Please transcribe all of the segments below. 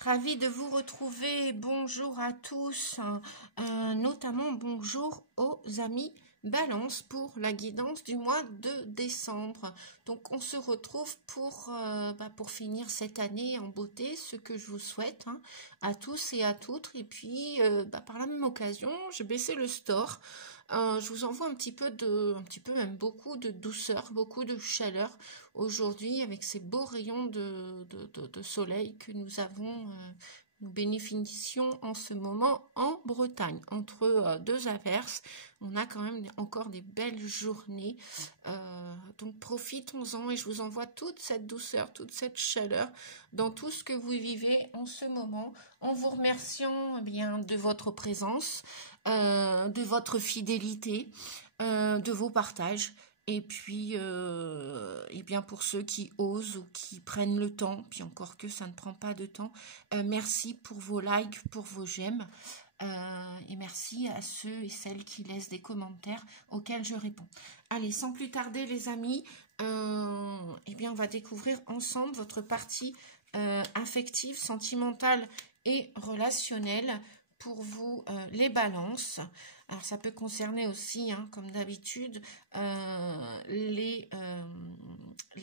Ravie de vous retrouver. Bonjour à tous, notamment bonjour aux amis Balance pour la guidance du mois de décembre. Donc on se retrouve pour finir cette année en beauté, ce que je vous souhaite à tous et à toutes. Et puis par la même occasion, je baissais le store. Je vous envoie un petit peu, même beaucoup de douceur, beaucoup de chaleur aujourd'hui avec ces beaux rayons de soleil que nous avons, nous bénéficions en ce moment en Bretagne. Entre deux averses, on a quand même encore des belles journées. Donc profitons-en et je vous envoie toute cette douceur, toute cette chaleur dans tout ce que vous vivez en ce moment, en vous remerciant bien de votre présence, de votre fidélité, de vos partages. Et puis, bien pour ceux qui osent ou qui prennent le temps, puis encore que ça ne prend pas de temps, merci pour vos likes, pour vos j'aime, et merci à ceux et celles qui laissent des commentaires auxquels je réponds. Allez, sans plus tarder les amis, on va découvrir ensemble votre partie affective, sentimentale et relationnelle pour vous les balances. Alors ça peut concerner aussi, comme d'habitude, les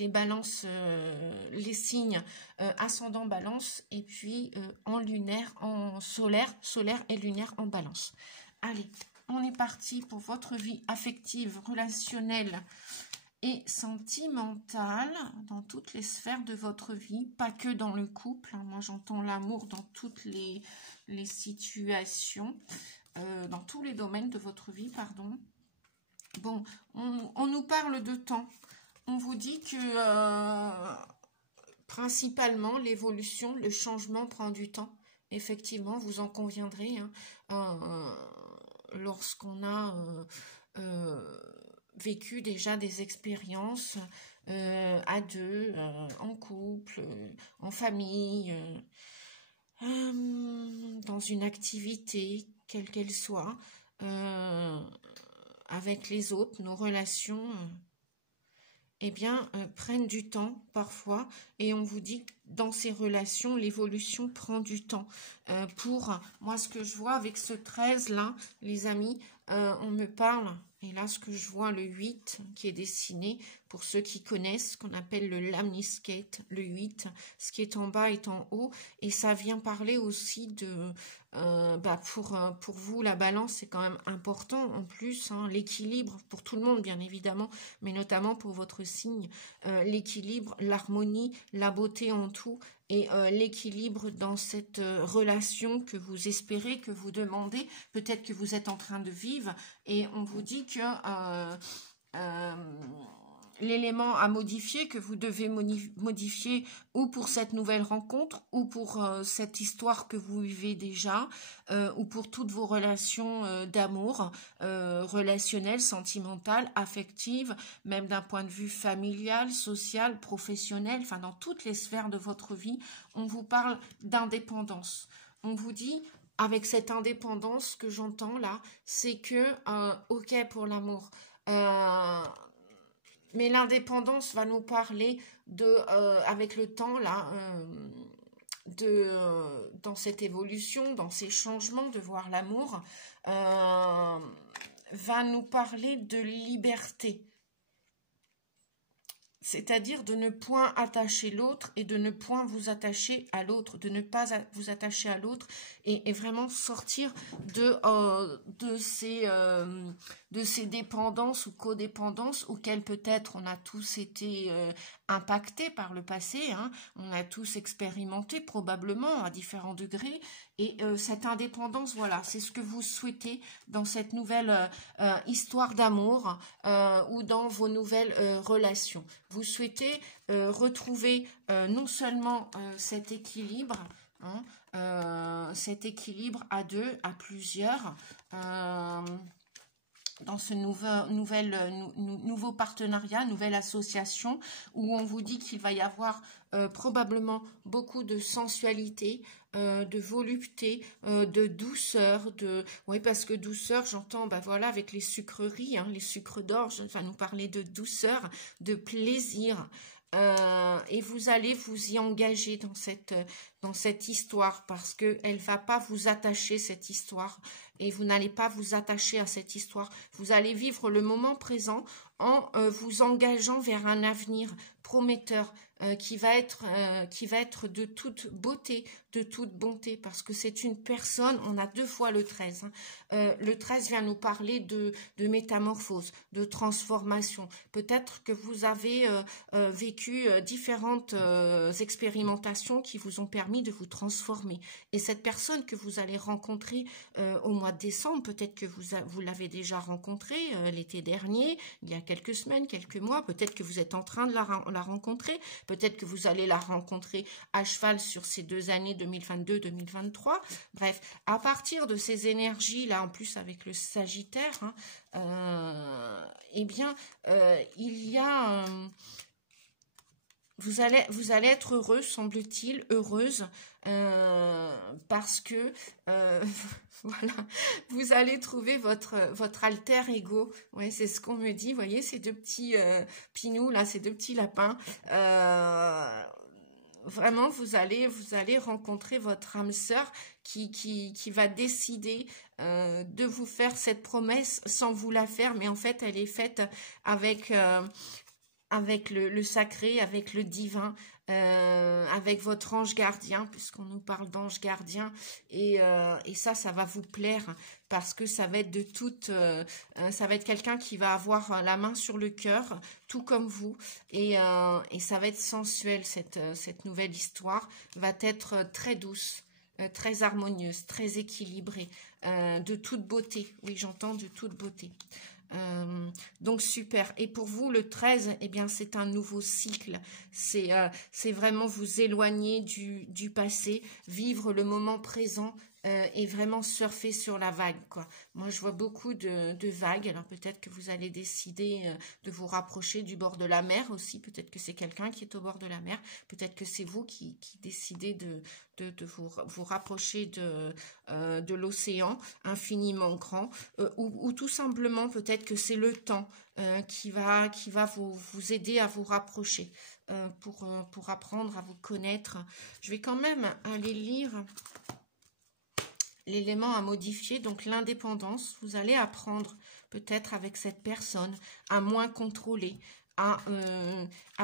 balances, les signes ascendant balance et puis en lunaire, en solaire et lunaire en balance. Allez, on est parti pour votre vie affective, relationnelle et sentimentale dans toutes les sphères de votre vie, pas que dans le couple. Moi j'entends l'amour dans toutes les situations. Dans tous les domaines de votre vie, pardon. Bon, on nous parle de temps. On vous dit que principalement l'évolution, le changement prend du temps. Effectivement, vous en conviendrez. Lorsqu'on a vécu déjà des expériences à deux, en couple, en famille, dans une activité, quelle qu'elle soit, avec les autres, nos relations, prennent du temps parfois, et on vous dit que dans ces relations, l'évolution prend du temps. Pour moi, ce que je vois avec ce 13 là, les amis, on me parle, et là ce que je vois, le 8 qui est dessiné, pour ceux qui connaissent, ce qu'on appelle le lamniscate, le 8, ce qui est en bas est en haut, et ça vient parler aussi de, pour vous, la balance, c'est quand même important, en plus, l'équilibre, pour tout le monde bien évidemment, mais notamment pour votre signe, l'équilibre, l'harmonie, la beauté en tout, et l'équilibre dans cette relation que vous espérez, que vous demandez, peut-être que vous êtes en train de vivre, et on vous dit que l'élément à modifier, que vous devez modifier ou pour cette nouvelle rencontre, ou pour cette histoire que vous vivez déjà, ou pour toutes vos relations d'amour, relationnelles, sentimentales, affectives, même d'un point de vue familial, social, professionnel, enfin dans toutes les sphères de votre vie, on vous parle d'indépendance. On vous dit, avec cette indépendance que j'entends là, c'est que, ok pour l'amour, mais l'indépendance va nous parler de, avec le temps là, dans cette évolution, dans ces changements de voir l'amour, va nous parler de liberté. C'est-à-dire de ne point attacher l'autre et de ne point vous attacher à l'autre, de ne pas vous attacher à l'autre et vraiment sortir de ces dépendances ou codépendances auxquelles peut-être on a tous été impactés par le passé, on a tous expérimenté probablement à différents degrés, et cette indépendance, voilà, c'est ce que vous souhaitez dans cette nouvelle histoire d'amour ou dans vos nouvelles relations. Vous souhaitez retrouver non seulement cet équilibre, à deux, à plusieurs, dans ce nouveau partenariat, nouvelle association, où on vous dit qu'il va y avoir probablement beaucoup de sensualité, de volupté, de douceur, oui, parce que douceur, j'entends, voilà, avec les sucreries, les sucres d'orge, ça va nous parler de douceur, de plaisir, et vous allez vous y engager dans cette histoire parce qu'elle ne va pas vous attacher cette histoire et vous n'allez pas vous attacher à cette histoire. Vous allez vivre le moment présent en vous engageant vers un avenir prometteur qui va être de toute beauté, de toute bonté, parce que c'est une personne, on a 2 fois le 13. Le 13 vient nous parler de métamorphose, de transformation. Peut-être que vous avez vécu différentes expérimentations qui vous ont permis de vous transformer. Et cette personne que vous allez rencontrer au mois de décembre, peut-être que vous l'avez déjà rencontrée l'été dernier, il y a quelques semaines, quelques mois, peut-être que vous êtes en train de la rencontrer, peut-être que vous allez la rencontrer à cheval sur ces 2 années 2022-2023. Bref, à partir de ces énergies-là, en plus avec le Sagittaire, eh bien, il y a... vous allez être heureuse, semble-t-il, heureuse, parce que voilà, vous allez trouver votre alter ego. Ouais, c'est ce qu'on me dit. Vous voyez, ces 2 petits pinous là, ces 2 petits lapins. Vraiment, vous allez rencontrer votre âme sœur qui va décider de vous faire cette promesse sans vous la faire, mais en fait, elle est faite avec le sacré, avec le divin, avec votre ange gardien, puisqu'on nous parle d'ange gardien, et ça va vous plaire, parce que ça va être ça va être quelqu'un qui va avoir la main sur le cœur, tout comme vous, et ça va être sensuel, cette nouvelle histoire va être très douce, très harmonieuse, très équilibrée, de toute beauté, oui j'entends de toute beauté. Donc super. Et pour vous, le 13, eh bien, c'est un nouveau cycle. C'est vraiment vous éloigner du passé, vivre le moment présent et vraiment surfer sur la vague, quoi. Moi, je vois beaucoup de vagues. Alors, peut-être que vous allez décider de vous rapprocher du bord de la mer aussi. Peut-être que c'est quelqu'un qui est au bord de la mer. Peut-être que c'est vous qui décidez de vous rapprocher de l'océan infiniment grand, ou tout simplement peut-être que c'est le temps qui va vous aider à vous rapprocher pour apprendre à vous connaître. Je vais quand même aller lire l'élément à modifier, donc l'indépendance. Vous allez apprendre peut-être avec cette personne à moins contrôler, à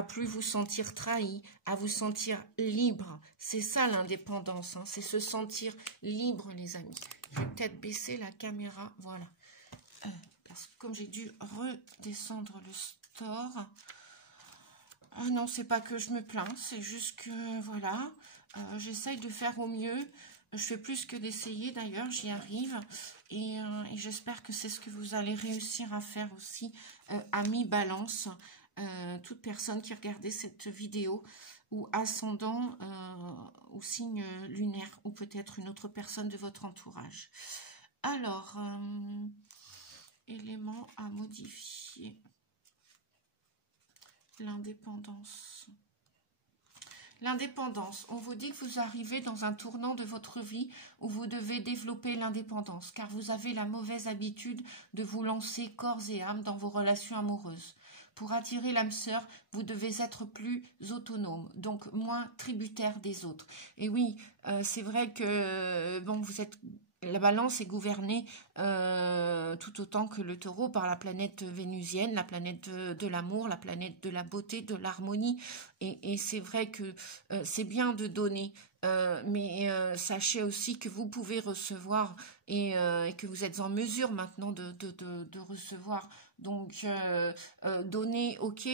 plus vous sentir trahi, à vous sentir libre. C'est ça l'indépendance, hein, c'est se sentir libre, les amis. Je vais peut-être baisser la caméra, voilà. Parce que comme j'ai dû redescendre le store. Ah non, c'est pas que je me plains, c'est juste que, voilà, j'essaye de faire au mieux. Je fais plus que d'essayer, d'ailleurs, j'y arrive. Et j'espère que c'est ce que vous allez réussir à faire aussi, amis Balance. Toute personne qui regardait cette vidéo, ou ascendant ou signe lunaire, ou peut-être une autre personne de votre entourage. Alors, élément à modifier. L'indépendance. L'indépendance. On vous dit que vous arrivez dans un tournant de votre vie où vous devez développer l'indépendance, car vous avez la mauvaise habitude de vous lancer corps et âme dans vos relations amoureuses. Pour attirer l'âme sœur, vous devez être plus autonome, donc moins tributaire des autres. Et oui, c'est vrai que bon, la balance est gouvernée tout autant que le taureau par la planète vénusienne, la planète de l'amour, la planète de la beauté, de l'harmonie. Et c'est vrai que c'est bien de donner, mais sachez aussi que vous pouvez recevoir et que vous êtes en mesure maintenant de recevoir. Donc, donner, ok,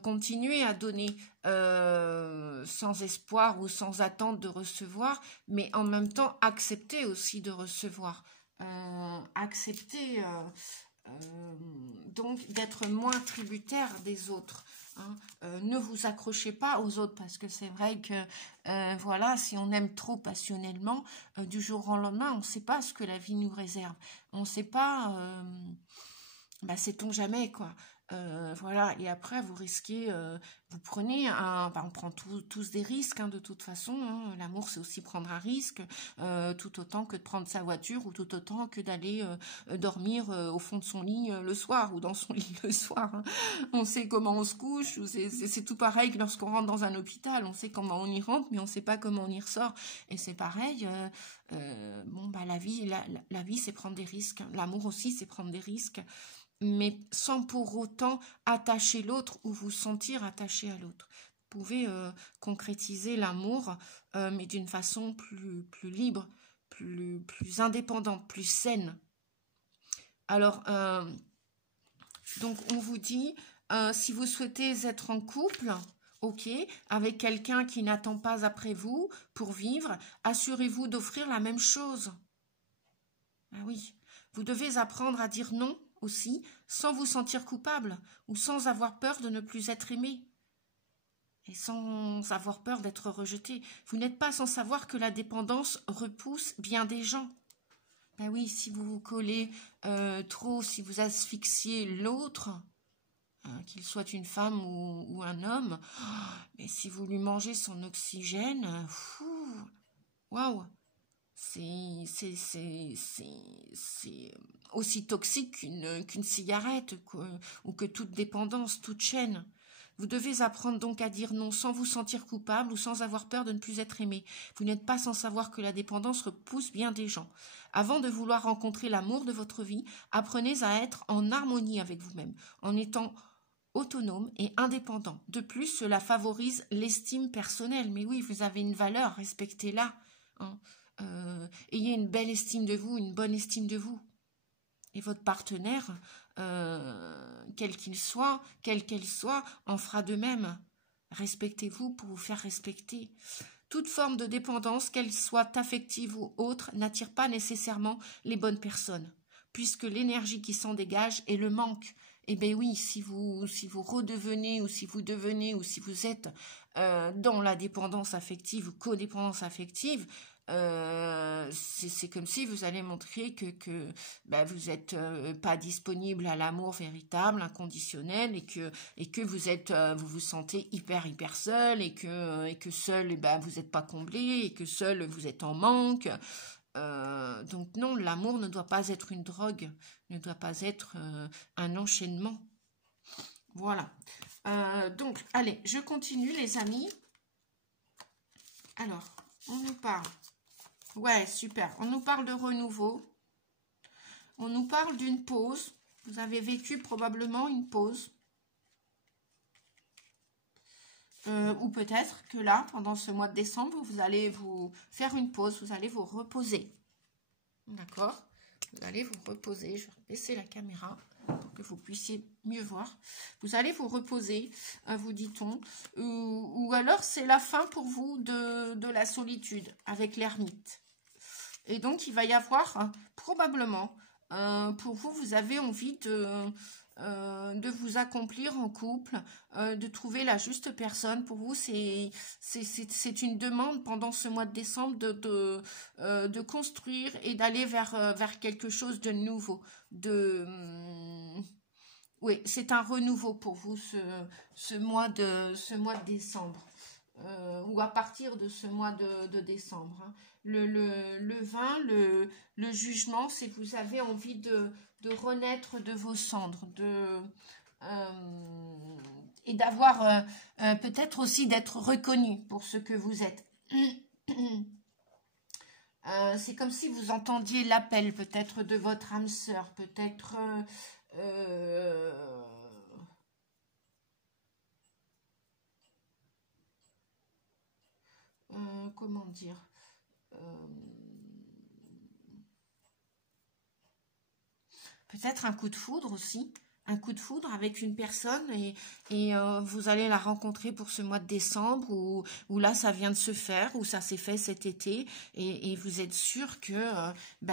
continuez à donner sans espoir ou sans attente de recevoir, mais en même temps, acceptez aussi de recevoir. Acceptez donc d'être moins tributaire des autres. Hein. Ne vous accrochez pas aux autres, parce que c'est vrai que voilà, si on aime trop passionnellement, du jour au lendemain, on ne sait pas ce que la vie nous réserve. On ne sait pas... sait-on jamais, quoi. Voilà, et après vous risquez, vous prenez on prend tous des risques, hein, de toute façon, hein. L'amour c'est aussi prendre un risque, tout autant que de prendre sa voiture ou tout autant que d'aller dormir au fond de son lit le soir ou dans son lit le soir, hein. On sait comment on se couche, c'est tout pareil que lorsqu'on rentre dans un hôpital, on sait comment on y rentre mais on sait pas comment on y ressort, et c'est pareil, bon bah la vie c'est prendre des risques, l'amour aussi c'est prendre des risques, mais sans pour autant attacher l'autre ou vous sentir attaché à l'autre. Vous pouvez concrétiser l'amour, mais d'une façon plus libre, plus indépendante, plus saine. Alors, donc on vous dit, si vous souhaitez être en couple, ok, avec quelqu'un qui n'attend pas après vous pour vivre, assurez-vous d'offrir la même chose. Ah oui, vous devez apprendre à dire non aussi, sans vous sentir coupable ou sans avoir peur de ne plus être aimé et sans avoir peur d'être rejeté. Vous n'êtes pas sans savoir que la dépendance repousse bien des gens. Ben oui, si vous vous collez trop, si vous asphyxiez l'autre, qu'il soit une femme ou un homme, mais si vous lui mangez son oxygène, waouh, c'est aussi toxique qu'une cigarette ou que toute dépendance, toute chaîne. Vous devez apprendre donc à dire non sans vous sentir coupable ou sans avoir peur de ne plus être aimé. Vous n'êtes pas sans savoir que la dépendance repousse bien des gens. Avant de vouloir rencontrer l'amour de votre vie, apprenez à être en harmonie avec vous-même, en étant autonome et indépendant. De plus, cela favorise l'estime personnelle. Mais oui, vous avez une valeur, respectez-la, hein. Ayez une belle estime de vous, une bonne estime de vous. Et votre partenaire, quel qu'il soit, quelle qu'elle soit, en fera de même. Respectez-vous pour vous faire respecter. Toute forme de dépendance, qu'elle soit affective ou autre, n'attire pas nécessairement les bonnes personnes, puisque l'énergie qui s'en dégage est le manque. Eh bien oui, si vous redevenez ou si vous devenez ou si vous êtes dans la dépendance affective ou codépendance affective, c'est comme si vous allez montrer que vous n'êtes pas disponible à l'amour véritable, inconditionnel, et que vous vous sentez hyper seul, et que seul vous n'êtes pas comblé, et que seul vous êtes en manque. Donc non, l'amour ne doit pas être une drogue, ne doit pas être un enchaînement. Voilà. Donc, allez, je continue les amis. Alors, on nous parle. Ouais, super. On nous parle de renouveau. On nous parle d'une pause. Vous avez vécu probablement une pause. Ou peut-être que là, pendant ce mois de décembre, vous allez vous faire une pause. Vous allez vous reposer. D'accord? Vous allez vous reposer. Je vais baisser la caméra pour que vous puissiez mieux voir. Vous allez vous reposer, vous dit-on. Ou alors, c'est la fin pour vous de la solitude avec l'ermite. Et donc, il va y avoir, probablement, pour vous, vous avez envie de vous accomplir en couple, de trouver la juste personne. Pour vous, c'est une demande pendant ce mois de décembre de construire et d'aller vers quelque chose de nouveau. Oui, c'est un renouveau pour vous ce mois de décembre. Ou à partir de ce mois de décembre, hein. Le 20, le jugement, c'est que vous avez envie de renaître de vos cendres, et d'avoir peut-être aussi d'être reconnu pour ce que vous êtes. C'est comme si vous entendiez l'appel peut-être de votre âme sœur, peut-être comment dire, peut-être un coup de foudre aussi, un coup de foudre avec une personne et vous allez la rencontrer pour ce mois de décembre où là ça vient de se faire, où ça s'est fait cet été et vous êtes sûr que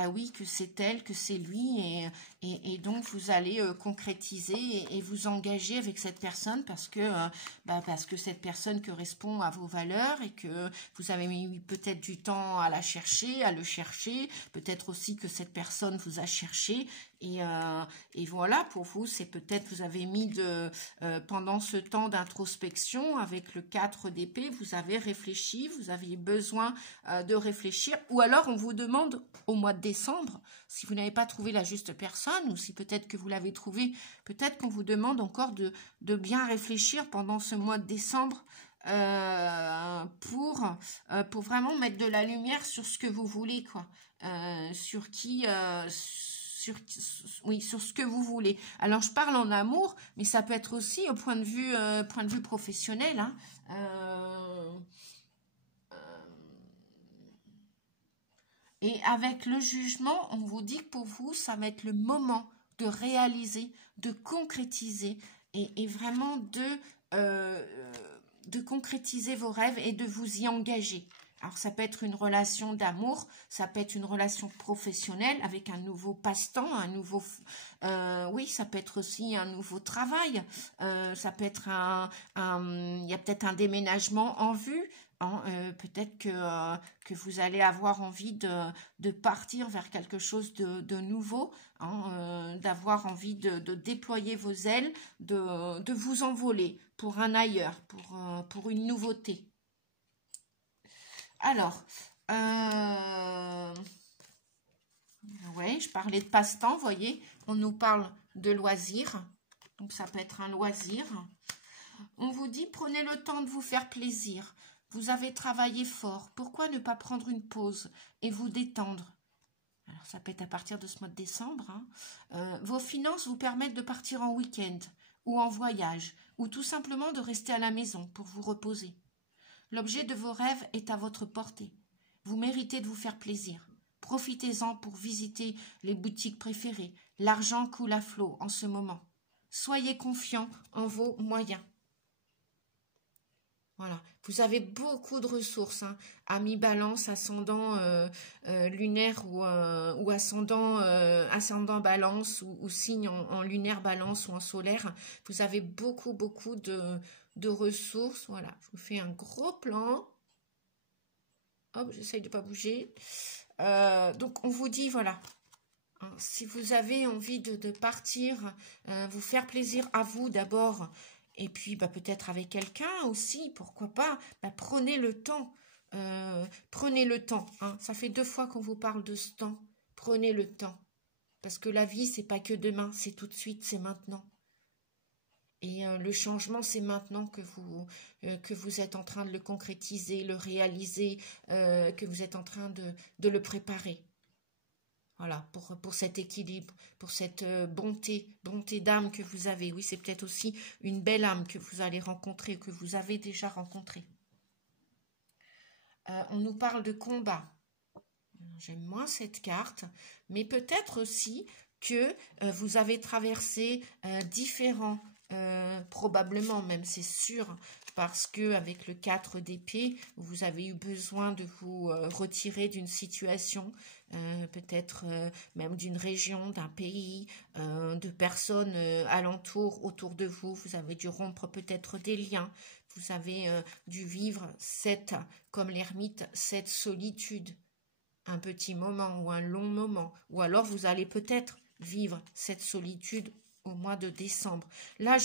oui, que c'est elle, que c'est lui et donc vous allez concrétiser et vous engager avec cette personne parce que cette personne correspond à vos valeurs et que vous avez mis peut-être du temps à la chercher, à le chercher, peut-être aussi que cette personne vous a cherché Et voilà, pour vous, c'est peut-être, vous avez mis pendant ce temps d'introspection, avec le 4 d'épée, vous avez réfléchi, vous aviez besoin de réfléchir, ou alors on vous demande au mois de décembre, si vous n'avez pas trouvé la juste personne, ou si peut-être que vous l'avez trouvé, peut-être qu'on vous demande encore de bien réfléchir pendant ce mois de décembre, pour vraiment mettre de la lumière sur ce que vous voulez, quoi. Oui, sur ce que vous voulez. Alors, je parle en amour, mais ça peut être aussi au point de vue professionnel, hein. Et avec le jugement, on vous dit que pour vous, ça va être le moment de réaliser, de concrétiser et vraiment de concrétiser vos rêves et de vous y engager. Alors, ça peut être une relation d'amour, ça peut être une relation professionnelle avec un nouveau passe-temps, oui, ça peut être aussi un nouveau travail, ça peut être il y a peut-être un déménagement en vue, hein, peut-être que vous allez avoir envie de partir vers quelque chose de nouveau, hein, d'avoir envie de déployer vos ailes, de vous envoler pour un ailleurs, pour une nouveauté. Alors, ouais, je parlais de passe-temps, vous voyez, on nous parle de loisirs, donc ça peut être un loisir. On vous dit, prenez le temps de vous faire plaisir. Vous avez travaillé fort, pourquoi ne pas prendre une pause et vous détendre? Alors, ça peut être à partir de ce mois de décembre, hein. Vos finances vous permettent de partir en week-end ou en voyage, ou tout simplement de rester à la maison pour vous reposer. L'objet de vos rêves est à votre portée. Vous méritez de vous faire plaisir. Profitez-en pour visiter les boutiques préférées. L'argent coule à flot en ce moment. Soyez confiants en vos moyens. Voilà, vous avez beaucoup de ressources, hein. Amis Balance, ascendant lunaire ou ascendant Balance ou signe en lunaire Balance ou en solaire. Vous avez beaucoup de ressources. Voilà, je vous fais un gros plan. Hop, j'essaye de ne pas bouger. Donc, on vous dit, voilà, hein, si vous avez envie de partir, vous faire plaisir à vous d'abord, et puis peut-être avec quelqu'un aussi, pourquoi pas, prenez le temps. Prenez le temps. Hein. Ça fait 2 fois qu'on vous parle de ce temps. Prenez le temps. Parce que la vie, c'est pas que demain, c'est tout de suite, c'est maintenant. Et le changement, c'est maintenant que vous êtes en train de le concrétiser, le réaliser, que vous êtes en train de le préparer. Voilà, pour cet équilibre, pour cette bonté d'âme que vous avez. Oui, c'est peut-être aussi une belle âme que vous allez rencontrer, que vous avez déjà rencontrée. On nous parle de combat. J'aime moins cette carte, mais peut-être aussi que vous avez traversé différents, probablement même, c'est sûr, parce que avec le 4 d'épée, vous avez eu besoin de vous retirer d'une situation, peut-être même d'une région, d'un pays, de personnes alentour, autour de vous. Vous avez dû rompre peut-être des liens. Vous avez dû vivre comme l'ermite, cette solitude, un petit moment ou un long moment. Ou alors vous allez peut-être vivre cette solitude au mois de décembre. Là,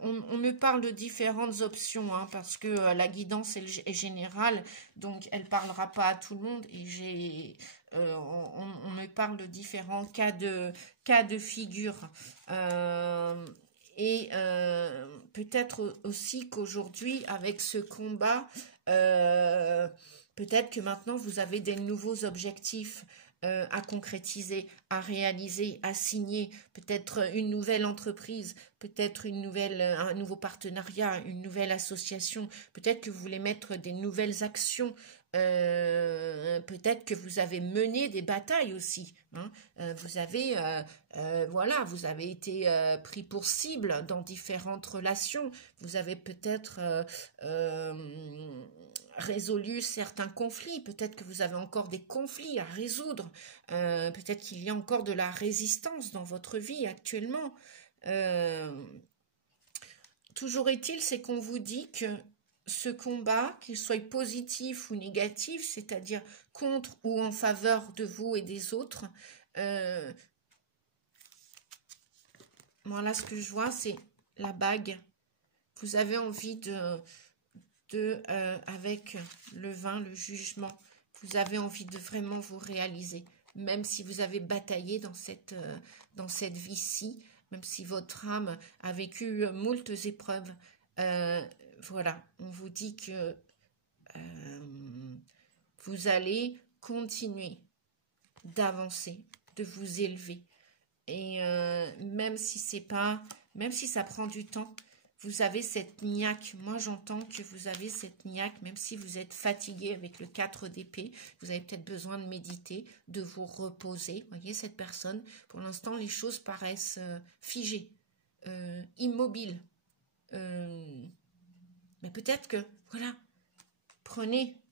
on me parle de différentes options, hein, parce que la guidance est générale, donc elle ne parlera pas à tout le monde, et on me parle de différents cas de figure. Et peut-être aussi qu'aujourd'hui, avec ce combat, peut-être que maintenant vous avez des nouveaux objectifs à concrétiser, à réaliser, à signer, peut-être une nouvelle entreprise, peut-être un nouveau partenariat, une nouvelle association, peut-être que vous voulez mettre des nouvelles actions, peut-être que vous avez mené des batailles aussi, hein. Vous avez été pris pour cible dans différentes relations, vous avez peut-être résolu certains conflits, peut-être que vous avez encore des conflits à résoudre, peut-être qu'il y a encore de la résistance dans votre vie actuellement. Toujours est-il, c'est qu'on vous dit que ce combat, qu'il soit positif ou négatif, c'est-à-dire contre ou en faveur de vous et des autres, Moi, là, ce que je vois, c'est la bague. Vous avez envie avec le vin, le jugement, vous avez envie de vraiment vous réaliser. Même si vous avez bataillé dans cette vie-ci, même si votre âme a vécu moultes épreuves, voilà, on vous dit que vous allez continuer d'avancer, de vous élever. Et même si ça prend du temps, vous avez cette niaque. Moi, j'entends que vous avez cette niaque, même si vous êtes fatigué avec le 4 d'épée. Vous avez peut-être besoin de méditer, de vous reposer. Vous voyez, cette personne, pour l'instant, les choses paraissent figées, immobiles. Mais peut-être que, voilà,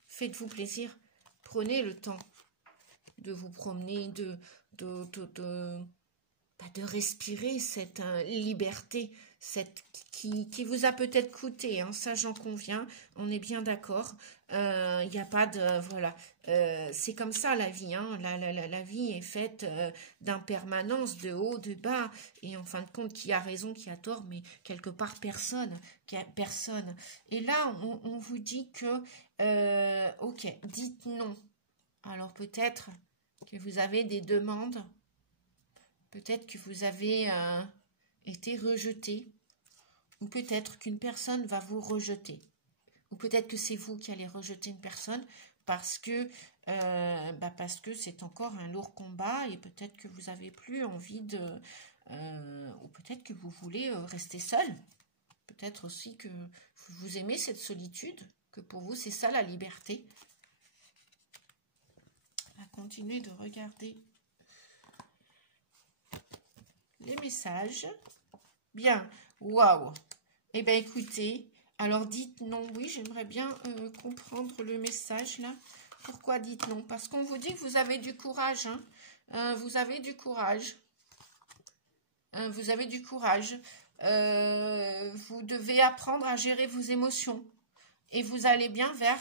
faites-vous plaisir. Prenez le temps de vous promener, de respirer cette liberté, qui vous a peut-être coûté, hein, ça j'en conviens, on est bien d'accord. Il n'y a pas de... Voilà, c'est comme ça la vie, hein, la vie est faite d'impermanence, de haut, de bas, et en fin de compte, qui a raison, qui a tort, mais quelque part personne. Et là, on vous dit que, ok, dites non. Alors peut-être que vous avez des demandes, peut-être que vous avez été rejeté, ou peut-être qu'une personne va vous rejeter, ou peut-être que c'est vous qui allez rejeter une personne parce que c'est encore un lourd combat, et peut-être que vous n'avez plus envie ou peut-être que vous voulez rester seul. Peut-être aussi que vous aimez cette solitude, que pour vous c'est ça la liberté. On va continuer de regarder les messages. Bien, waouh. Eh bien, écoutez, alors dites non. Oui, j'aimerais bien comprendre le message là. Pourquoi dites non? Parce qu'on vous dit que vous avez du courage. Hein. Vous avez du courage. Vous avez du courage. Vous devez apprendre à gérer vos émotions. Et vous allez bien vers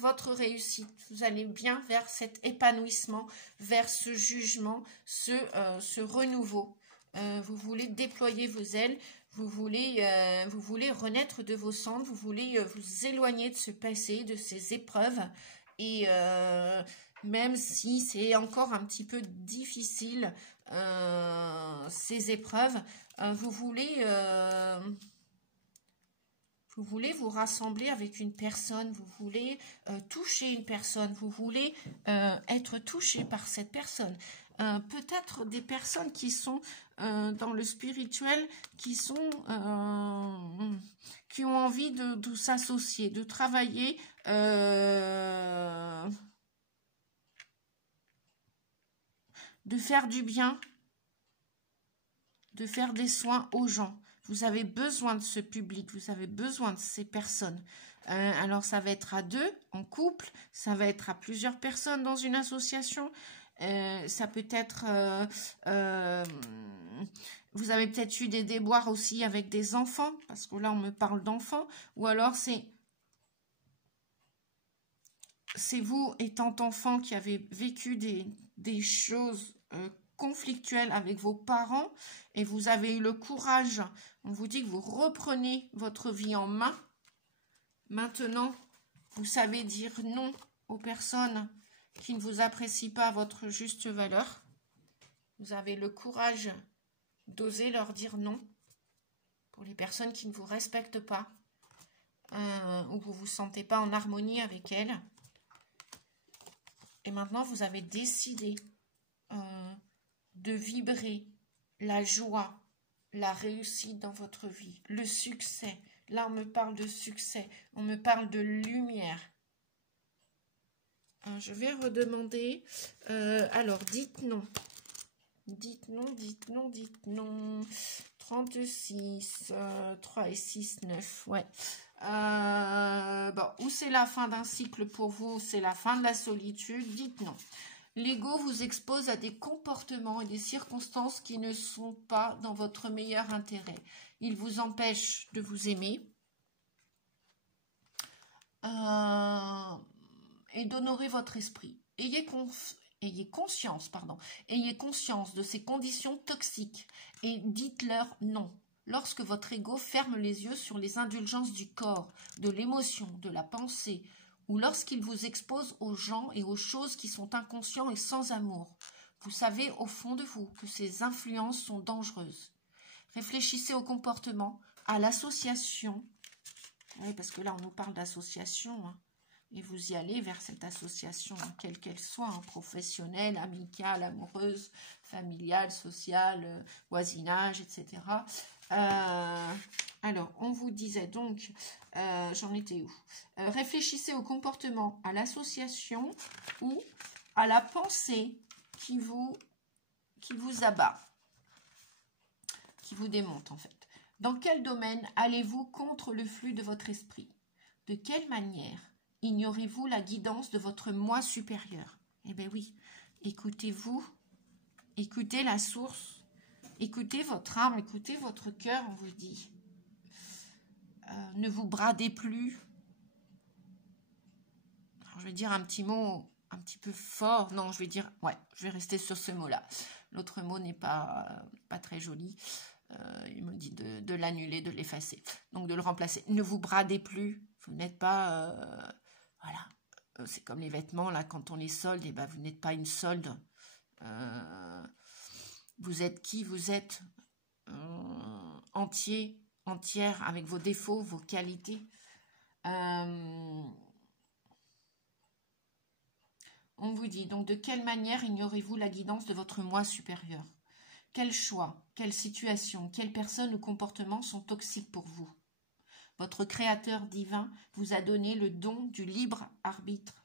votre réussite. Vous allez bien vers cet épanouissement, vers ce jugement, ce renouveau. Vous voulez déployer vos ailes, vous voulez renaître de vos cendres, vous voulez vous éloigner de ce passé, de ces épreuves. Et même si c'est encore un petit peu difficile, ces épreuves, vous voulez vous rassembler avec une personne, vous voulez toucher une personne, vous voulez être touché par cette personne. Peut-être des personnes qui sont dans le spirituel, qui ont envie de s'associer, de travailler, de faire du bien, de faire des soins aux gens. Vous avez besoin de ce public, vous avez besoin de ces personnes. Alors, ça va être à 2, en couple, ça va être à plusieurs personnes dans une association. Ça peut être... vous avez peut-être eu des déboires aussi avec des enfants, parce que là, on me parle d'enfants. Ou alors, c'est vous, étant enfant, qui avez vécu des choses conflictuelles avec vos parents, et vous avez eu le courage, on vous dit que vous reprenez votre vie en main. Maintenant, vous savez dire non aux personnes qui ne vous apprécient pas à votre juste valeur. Vous avez le courage d'oser leur dire non pour les personnes qui ne vous respectent pas, ou vous ne vous sentez pas en harmonie avec elles. Et maintenant, vous avez décidé de vibrer la joie, la réussite dans votre vie, le succès. Là, on me parle de succès, on me parle de lumière. Je vais redemander. Alors, dites non. Dites non, dites non, dites non. 36, 3 et 6, 9. Ouais. Bon, ou c'est la fin d'un cycle pour vous, c'est la fin de la solitude. Dites non. L'ego vous expose à des comportements et des circonstances qui ne sont pas dans votre meilleur intérêt. Il vous empêche de vous aimer et d'honorer votre esprit. ayez conscience de ces conditions toxiques et dites-leur non. Lorsque votre ego ferme les yeux sur les indulgences du corps, de l'émotion, de la pensée, ou lorsqu'il vous expose aux gens et aux choses qui sont inconscients et sans amour, vous savez au fond de vous que ces influences sont dangereuses. Réfléchissez au comportement, à l'association, oui, parce que là on nous parle d'association, hein, et vous y allez vers cette association, hein, quelle qu'elle soit, hein, professionnelle, amicale, amoureuse, familiale, sociale, voisinage, etc. Alors, on vous disait donc, j'en étais où? Réfléchissez au comportement, à l'association ou à la pensée qui vous abat, qui vous démonte en fait. Dans quel domaine allez-vous contre le flux de votre esprit? De quelle manière ignorez-vous la guidance de votre moi supérieur? Eh bien oui, écoutez-vous, écoutez la source, écoutez votre âme, écoutez votre cœur, on vous dit. Ne vous bradez plus. Alors, je vais dire un petit mot un petit peu fort. Non, je vais dire, ouais, je vais rester sur ce mot-là. L'autre mot n'est pas très joli. Il me dit de l'annuler, de l'effacer. Donc, de le remplacer. Ne vous bradez plus. Vous n'êtes pas... voilà. C'est comme les vêtements, là, quand on les solde, et ben, vous n'êtes pas une solde. Vous êtes qui? Vous êtes entier, entière, avec vos défauts, vos qualités. On vous dit, donc, de quelle manière ignorez-vous la guidance de votre moi supérieur? Quels choix, quelles situations, quelles personnes ou comportements sont toxiques pour vous? Votre Créateur divin vous a donné le don du libre arbitre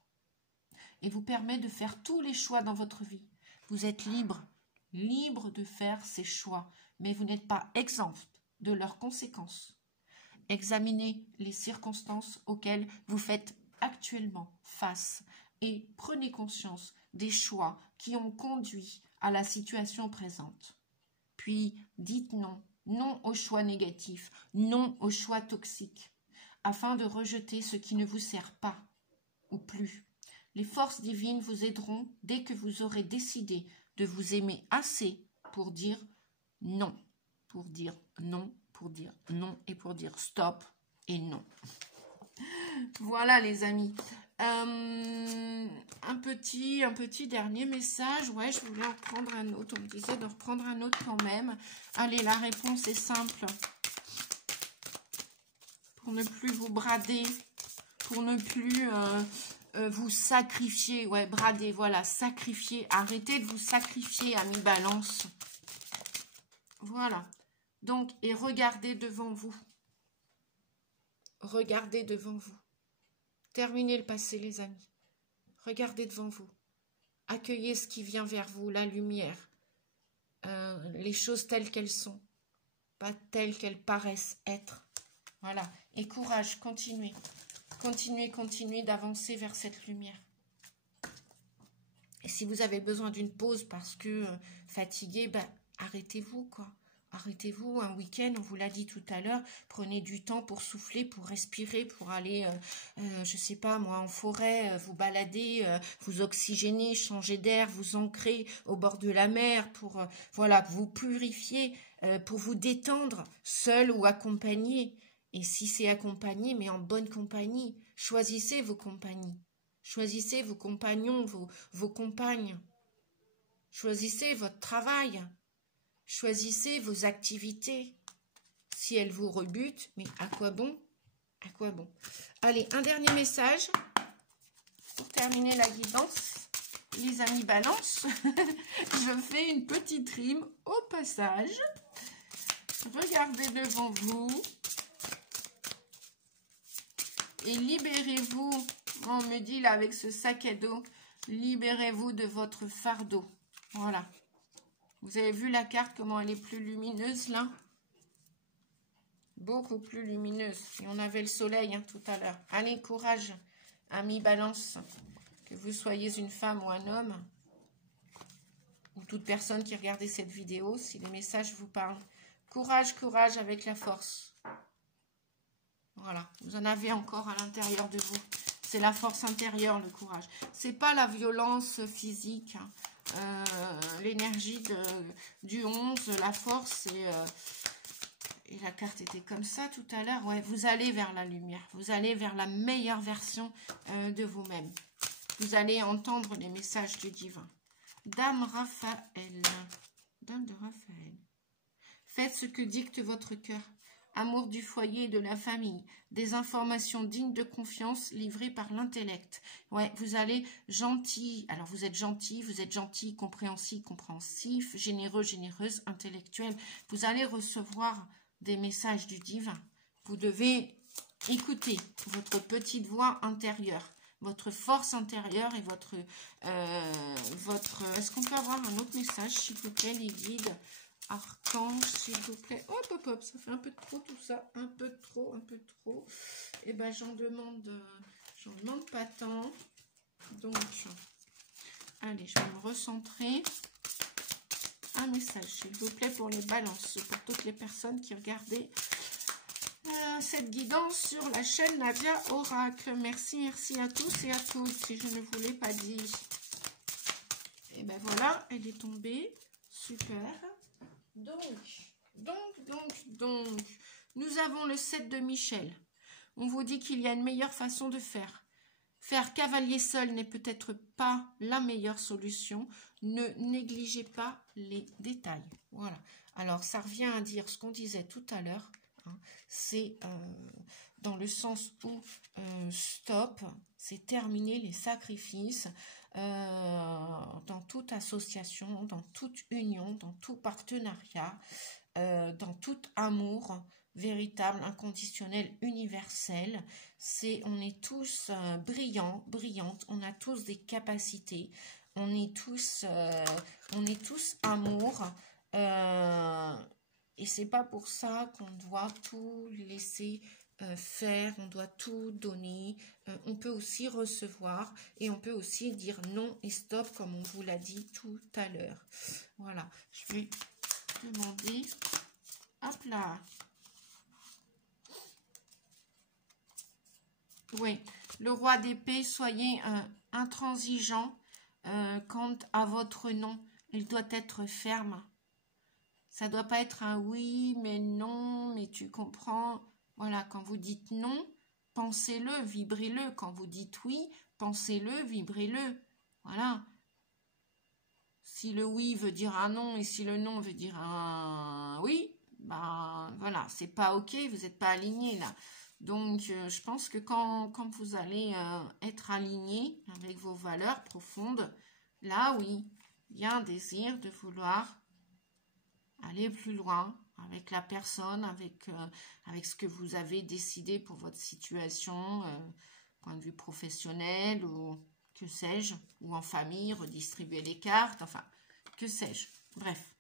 et vous permet de faire tous les choix dans votre vie. Vous êtes libre, libre de faire ces choix, mais vous n'êtes pas exempt de leurs conséquences. Examinez les circonstances auxquelles vous faites actuellement face et prenez conscience des choix qui ont conduit à la situation présente. Puis dites non, non aux choix négatifs, non aux choix toxiques, afin de rejeter ce qui ne vous sert pas ou plus. Les forces divines vous aideront dès que vous aurez décidé de vous aimer assez pour dire non, pour dire non, pour dire non et pour dire stop et non. Voilà les amis. Un petit dernier message. Ouais, je voulais en reprendre un autre. On me disait de reprendre un autre quand même. Allez, la réponse est simple. Pour ne plus vous brader, pour ne plus vous sacrifier. Ouais, brader, voilà, sacrifier. Arrêtez de vous sacrifier, amis Balance. Voilà. Donc, et regardez devant vous. Regardez devant vous. Terminez le passé, les amis. Regardez devant vous. Accueillez ce qui vient vers vous, la lumière. Les choses telles qu'elles sont. Pas telles qu'elles paraissent être. Voilà. Et courage, continuez. Continuez, continuez d'avancer vers cette lumière. Et si vous avez besoin d'une pause parce que fatigué, ben, arrêtez-vous, quoi. Arrêtez-vous un week-end, on vous l'a dit tout à l'heure, prenez du temps pour souffler, pour respirer, pour aller, je sais pas moi, en forêt, vous balader, vous oxygéner, changer d'air, vous ancrer au bord de la mer, pour voilà, vous purifier, pour vous détendre, seul ou accompagné. Et si c'est accompagné, mais en bonne compagnie, choisissez vos compagnies, choisissez vos compagnons, vos compagnes, choisissez votre travail. Choisissez vos activités. Si elles vous rebutent, mais à quoi bon? À quoi bon? Allez, un dernier message pour terminer la guidance. Les amis Balance, je fais une petite rime au passage. Regardez devant vous et libérez-vous. On me dit là avec ce sac à dos, libérez-vous de votre fardeau. Voilà. Vous avez vu la carte, comment elle est plus lumineuse, là? Beaucoup plus lumineuse. Et on avait le soleil, hein, tout à l'heure. Allez, courage, amis Balance. Que vous soyez une femme ou un homme, ou toute personne qui regardait cette vidéo, si les messages vous parlent. Courage, courage avec la force. Voilà, vous en avez encore à l'intérieur de vous. C'est la force intérieure, le courage. C'est pas la violence physique. L'énergie du 11, la force, et la carte était comme ça tout à l'heure. Ouais, vous allez vers la lumière. Vous allez vers la meilleure version de vous-même. Vous allez entendre les messages du divin. Dame Raphaël. Dame de Raphaël. Faites ce que dicte votre cœur. Amour du foyer et de la famille. Des informations dignes de confiance livrées par l'intellect. Ouais, vous allez gentil. Alors, vous êtes gentil, compréhensif, généreux, généreuse, intellectuel. Vous allez recevoir des messages du divin. Vous devez écouter votre petite voix intérieure, votre force intérieure et votre... Est-ce qu'on peut avoir un autre message, s'il vous plaît, les guides? Archange, s'il vous plaît. Hop, hop, hop, ça fait un peu trop tout ça. Un peu trop. Et ben, j'en demande pas tant. Donc, allez, je vais me recentrer. Un message, s'il vous plaît, pour les balances. Pour toutes les personnes qui regardaient cette guidance sur la chaîne Nadia Oracle. Merci à tous et à toutes. Si je ne vous l'ai pas dit. Et ben voilà, elle est tombée. Super. Donc, nous avons le 7 de Michel. On vous dit qu'il y a une meilleure façon de faire. Faire cavalier seul n'est peut-être pas la meilleure solution. Ne négligez pas les détails. Voilà. Alors, ça revient à dire ce qu'on disait tout à l'heure. Hein. C'est dans le sens où stop, c'est terminer les sacrifices. Dans toute association, dans toute union, dans tout partenariat, dans tout amour véritable, inconditionnel, universel. On est tous brillants, brillantes, on a tous des capacités, on est tous amour. Et c'est pas pour ça qu'on doit tout laisser faire, on doit tout donner. On peut aussi recevoir et on peut aussi dire non et stop comme on vous l'a dit tout à l'heure. Voilà, je vais demander, hop là. Oui, le roi d'épée, soyez intransigeant quant à votre non. Il doit être ferme. Ça doit pas être un oui, mais non, mais tu comprends. Voilà, quand vous dites non, pensez-le, vibrez-le. Quand vous dites oui, pensez-le, vibrez-le. Voilà. Si le oui veut dire un non et si le non veut dire un oui, ben voilà, c'est pas ok, vous n'êtes pas aligné là. Donc, je pense que quand vous allez être aligné avec vos valeurs profondes, là, oui, il y a un désir de vouloir aller plus loin avec la personne, avec ce que vous avez décidé pour votre situation, point de vue professionnel ou que sais-je, ou en famille, redistribuer les cartes, enfin, que sais-je. Bref,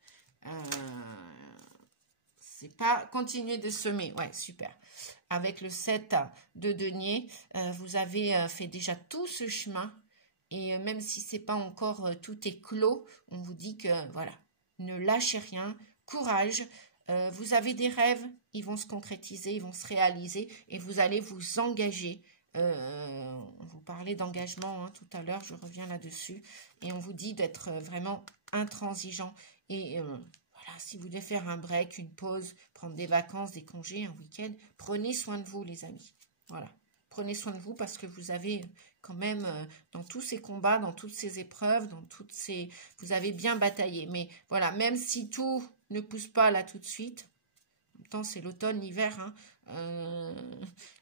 c'est pas continuer de semer, ouais, super. Avec le 7 de denier, vous avez fait déjà tout ce chemin et même si c'est pas encore tout est clos, on vous dit que voilà, ne lâchez rien. Courage, vous avez des rêves, ils vont se concrétiser, ils vont se réaliser et vous allez vous engager. On vous parlait d'engagement tout à l'heure, je reviens là-dessus. Et on vous dit d'être vraiment intransigeant. Et voilà, si vous devez faire un break, une pause, prendre des vacances, des congés, un week-end, prenez soin de vous les amis. Voilà, prenez soin de vous parce que vous avez quand même, dans tous ces combats, dans toutes ces épreuves, vous avez bien bataillé. Mais voilà, même si tout ne pousse pas là tout de suite, en même temps c'est l'automne, l'hiver, hein,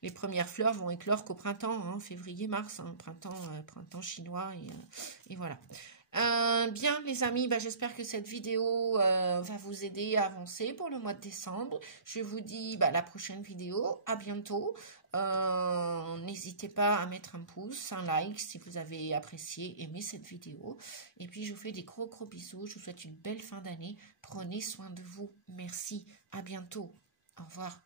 les premières fleurs vont éclore qu'au printemps, hein, février, mars, hein, printemps chinois, et voilà. Bien les amis, j'espère que cette vidéo va vous aider à avancer pour le mois de décembre. Je vous dis la prochaine vidéo, à bientôt. N'hésitez pas à mettre un pouce, un like si vous avez apprécié, aimé cette vidéo. Et puis je vous fais des gros bisous, je vous souhaite une belle fin d'année. Prenez soin de vous, merci, à bientôt, au revoir.